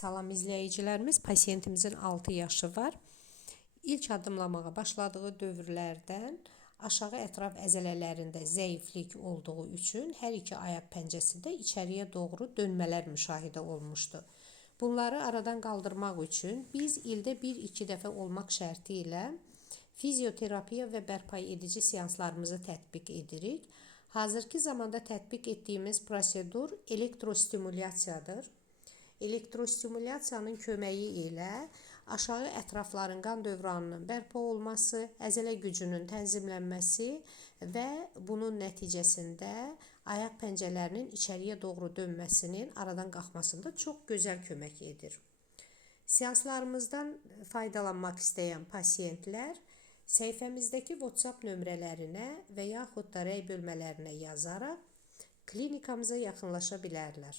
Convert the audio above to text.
Salam izləyicilərimiz, pasiyentimizin 6 yaşı var. İlk addımlamağa başladığı dövrlərdən aşağı ətraf əzələlərində zəiflik olduğu üçün hər iki ayaq pəncəsində içəriyə doğru dönmələr müşahidə olmuşdu. Bunları aradan qaldırmaq üçün biz ildə 1-2 dəfə olmaq şərti ilə fizioterapiya və bərpa edici seanslarımızı tətbiq edirik. Hazırki zamanda tətbiq etdiyimiz prosedur elektrostimulyasiyadır. Elektrostimulyasiyanın köməyi ilə aşağı ətrafların qan dövranının bərpa olması, əzələ gücünün tənzimlənməsi və bunun nəticəsində ayaq pəncələrinin içəriyə doğru dönməsinin aradan qalxmasında çox gözəl kömək edir. Seanslarımızdan faydalanmaq istəyən pasiyentlər səhifəmizdəki WhatsApp nömrələrinə və yaxud da rəy bölmələrinə yazaraq klinikamıza yaxınlaşa bilərlər.